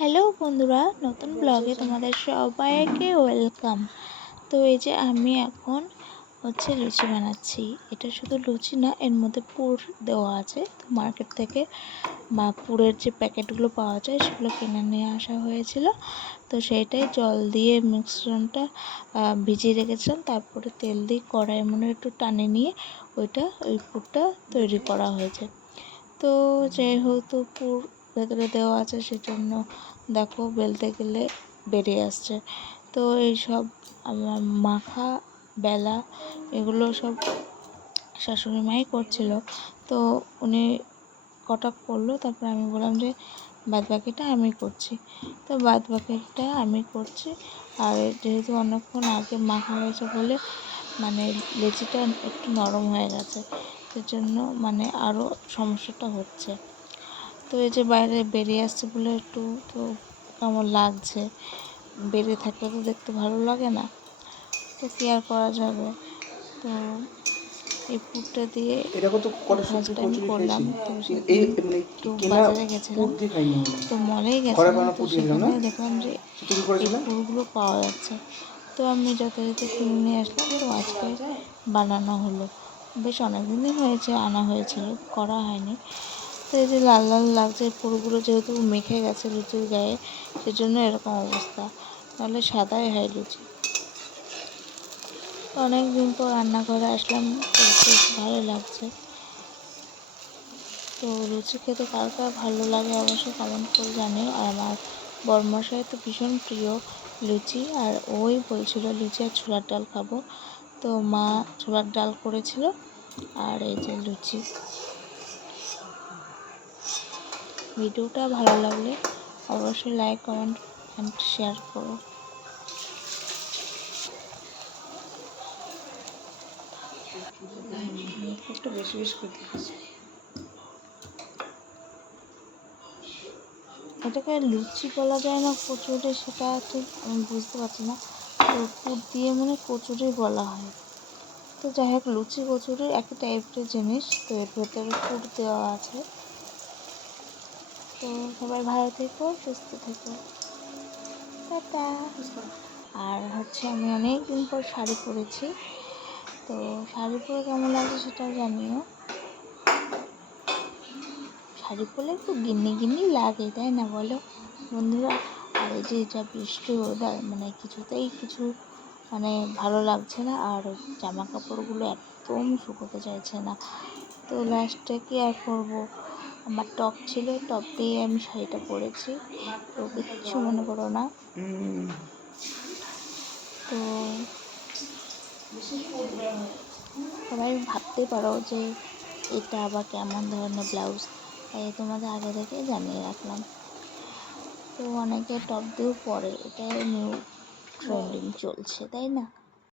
Hello বন্ধুরা, নতুন ব্লগে তোমাদের সবাইকে ওয়েলকাম। তো এই যে আমি এখন লুচি বানাচ্ছি। এটা শুধু লুচি না, এর মধ্যে পুর দেওয়া আছে। তো মার্কেট থেকে পুরের যে প্যাকেটগুলো পাওয়া যায় সেগুলো কিনে নিয়ে আসা হয়েছিল। তো সেইটাই জল দিয়ে মিশ্রণটা ভিজিয়ে রেখেছিলাম, তারপরে তেল দিয়ে কড়াইয়ের মনে একটু টানে নিয়ে ওই পুরটা তৈরি করা হয়েছে। তো যেহেতু পুর ভেতরে দেওয়া আছে সেজন্য দেখো বেলতে গেলে বেরিয়ে আসছে। তো এইসব আমার মাখা বেলা এগুলো সব শাশুড়ি মাই করছিল। তো উনি কটা করলো, তারপর আমি বললাম যে বাদ বাকিটা আমি করছি। তো বাদ বাকিটা আমি করছি। আর যেহেতু অনেকক্ষণ আগে মাখা হয়েছে বলে লেচিটা একটু নরম হয়ে গেছে, সেজন্য আরও সমস্যাটা হচ্ছে। তো এই যে বাইরে বেরিয়ে আসছে বলে একটু তো কেমন লাগছে, বেরিয়ে থাকলে তো দেখতে ভালো লাগে না, তো কি আর করা যাবে। তো এই পুরটা দিয়ে ফার্স্ট টাইম করলাম। তো সেদিন একটু বাজারে গেছিলাম, তো মলেই গেছিলাম, তো সেখানে দেখলাম যে এই পুরগুলো পাওয়া যাচ্ছে। তো আমি যথারীতি কিনে নিয়ে আসলাম। তো আজকে বানানো হলো। বেশ অনেকদিনই হয়েছে আনা হয়েছিল, করা হয়নি। তো এই যে লাল লাল লাগছে, পুরগুলো যেহেতু মেখে গেছে লুচির গায়ে, সেজন্য এরকম অবস্থা, নাহলে সাদাই হয় লুচি। তো অনেক দিন পর রান্না করে আসলাম, তো বেশ ভালো লাগছে। তো লুচি খেতে কার কার ভালো লাগে অবশ্যই কমেন্ট করে জানিও। আর আমার বরমশাই তো ভীষণ প্রিয় লুচি, আর ওই বলছিল লুচি আর ছোলার ডাল খাবো। তো মা ছোলার ডাল করেছিল, আর এই যে লুচি। ভিডিওটা ভালো লাগলে অবশ্যই লাইক, কমেন্ট অ্যান্ড শেয়ার করো। একটু বেশি বেশি করে দিয়েছি। এটাকে লুচি বলা যায় না কচুরি, সেটা ঠিক আমি বুঝতে পারছি না। তো পুর দিয়ে কচুরি বলা হয়। তো যাই হোক, লুচি কচুরি একই টাইপের জিনিস। তো এর ভেতরে পুর দেওয়া আছে। তো সবাই ভালো থেকো, সুস্থ থেকো, টাটা। আর আমি অনেক দিন পর শাড়ি পরেছি। তো শাড়ি পরে কেমন লাগছে সেটাও জানিও। শাড়ি পরলে একটু গিন্নি গিন্নি লাগে, তাই না বলো বন্ধুরা? আর এই যে এটা বৃষ্টি ওয়েদার, কিছুতেই কিছু ভালো লাগছে না। আর জামা কাপড়গুলো একদম শুকোতে চাইছে না। তো লাস্টে কি আর করবো, আমার টপ ছিল, টপ দিয়ে আমি শাড়িটা পরেছি। তো কিচ্ছু মনে করো না। তো সবাই ভাবতে পারো যে এটা আবার কেমন ধরনের ব্লাউজ, তাই তোমাদের আগে থেকে জানিয়ে রাখলাম। তো অনেকে টপ দিয়েও পরে, এটাই নিউ ট্রেন্ডিং চলছে, তাই না?